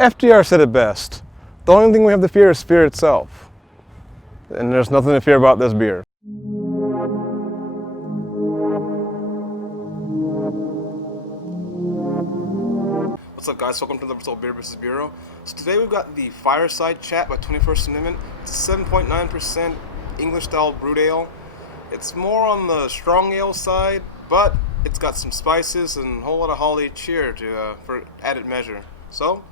FDR said it best. The only thing we have to fear is fear itself. And there's nothing to fear about this beer. What's up, guys? Welcome to the Result Beer vs. Bureau. So today we've got the Fireside Chat by 21st Amendment. It's 7.9% English style brewed ale. It's more on the strong ale side, but it's got some spices and a whole lot of holiday cheer for added measure. So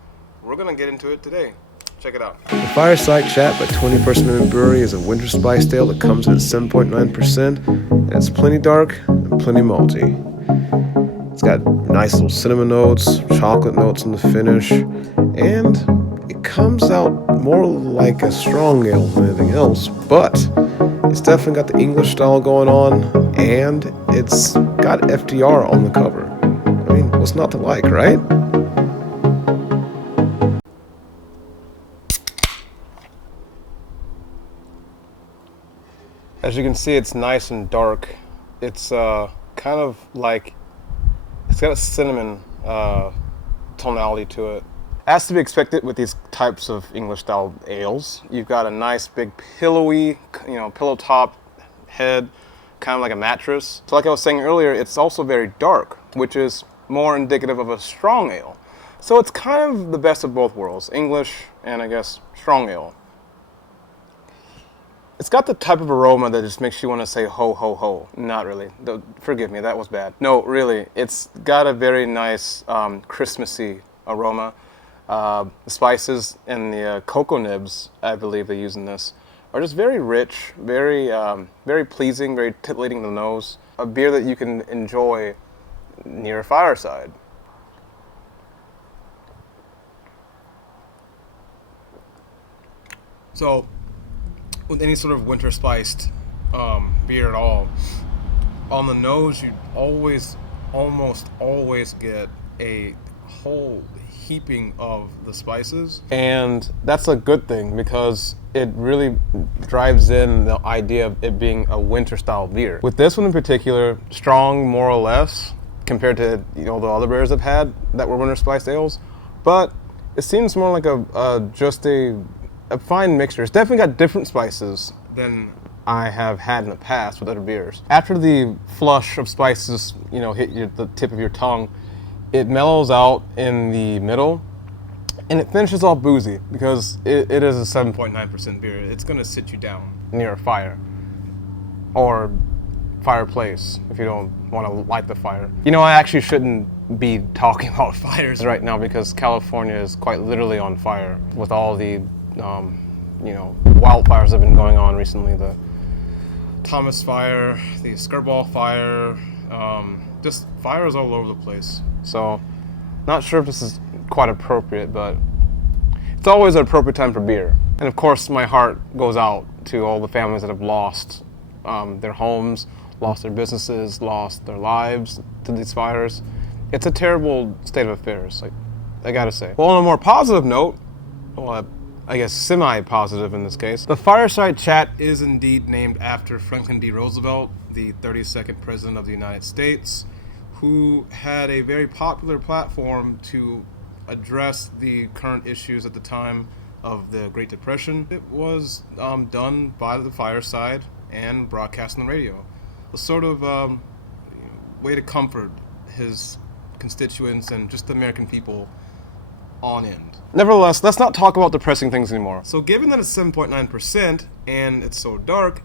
we're gonna get into it today. Check it out. The Fireside Chat by 21st Amendment Brewery is a winter spiced ale that comes in at 7.9%, and it's plenty dark and plenty malty. It's got nice little cinnamon notes, chocolate notes in the finish, and it comes out more like a strong ale than anything else, but it's definitely got the English style going on, and it's got FDR on the cover. I mean, what's not to like, right? As you can see, it's nice and dark. It's kind of like, it's got a cinnamon tonality to it. As to be expected with these types of English style ales, you've got a nice big pillowy, pillow top head, kind of like a mattress. So like I was saying earlier, it's also very dark, which is more indicative of a strong ale. So it's kind of the best of both worlds, English and I guess strong ale. It's got the type of aroma that just makes you want to say ho ho ho. Not really. Forgive me, that was bad. No, really. It's got a very nice Christmassy aroma. The spices and the cocoa nibs, I believe they use in this, are just very rich, very pleasing, very titillating the nose. A beer that you can enjoy near a fireside. So, with any sort of winter spiced beer at all, on the nose you almost always get a whole heaping of the spices, and that's a good thing because it really drives in the idea of it being a winter style beer. With this one in particular, strong more or less compared to the other beers I've had that were winter spiced ales, but it seems more like just a fine mixture. It's definitely got different spices than I have had in the past with other beers. After the flush of spices, hit the tip of your tongue, it mellows out in the middle, and it finishes off boozy because it is a 7.9% beer. It's gonna sit you down near a fire or fireplace if you don't want to light the fire. I actually shouldn't be talking about fires right now because California is quite literally on fire with all the wildfires that have been going on recently. The Thomas fire, the Skirball fire, just fires all over the place. So, not sure if this is quite appropriate, but it's always an appropriate time for beer. And of course, my heart goes out to all the families that have lost their homes, lost their businesses, lost their lives to these fires. It's a terrible state of affairs, I gotta say. Well, on a more positive note, I guess semi-positive in this case, the Fireside Chat is indeed named after Franklin D. Roosevelt, the 32nd President of the United States, who had a very popular platform to address the current issues at the time of the Great Depression. It was done by the fireside and broadcast on the radio. A sort of way to comfort his constituents and just the American people on end. Nevertheless, let's not talk about depressing things anymore. So given that it's 7.9% and it's so dark,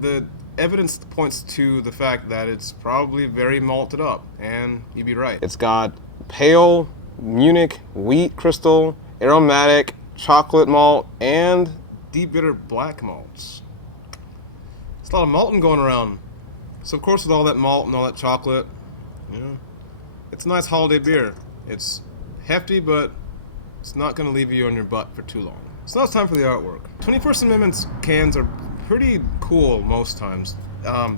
the evidence points to the fact that it's probably very malted up, and you'd be right. It's got pale Munich wheat crystal, aromatic chocolate malt, and deep bitter black malts. It's a lot of malting going around. So of course with all that malt and all that chocolate, it's a nice holiday beer. It's hefty, but it's not going to leave you on your butt for too long. So now it's time for the artwork. 21st Amendment's cans are pretty cool most times.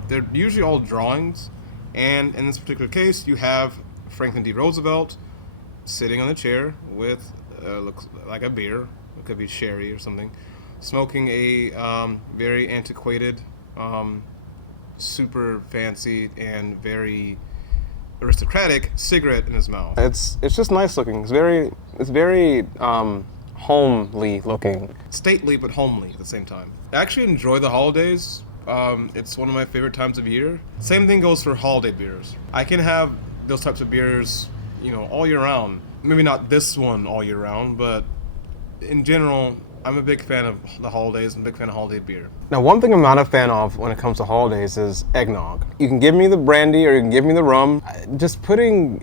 They're usually all drawings, and in this particular case, you have Franklin D. Roosevelt sitting on a chair with looks like a beer. It could be sherry or something, smoking a very antiquated, super fancy and very aristocratic cigarette in his mouth. It's just nice looking. It's very homely looking. Stately but homely at the same time. I actually enjoy the holidays. It's one of my favorite times of year. Same thing goes for holiday beers. I can have those types of beers, you know, all year round. Maybe not this one all year round, but in general, I'm a big fan of the holidays. I'm a big fan of holiday beer. Now, one thing I'm not a fan of when it comes to holidays is eggnog. You can give me the brandy or you can give me the rum. Just putting,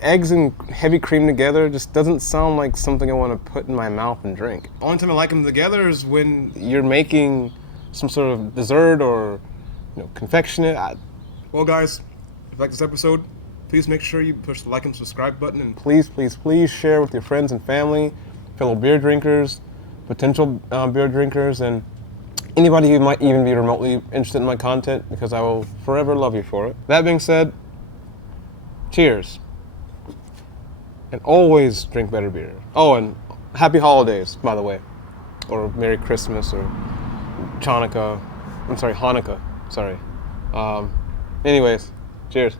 eggs and heavy cream together just doesn't sound like something I want to put in my mouth and drink. The only time I like them together is when you're making some sort of dessert or, confectionate. Well, guys, if you like this episode, please make sure you push the like and subscribe button. And please share with your friends and family, fellow beer drinkers, potential beer drinkers, and anybody who might even be remotely interested in my content, because I will forever love you for it. That being said, cheers. And always drink better beer. Oh, and happy holidays, by the way. Or Merry Christmas, or Hanukkah. Sorry. Anyways, cheers.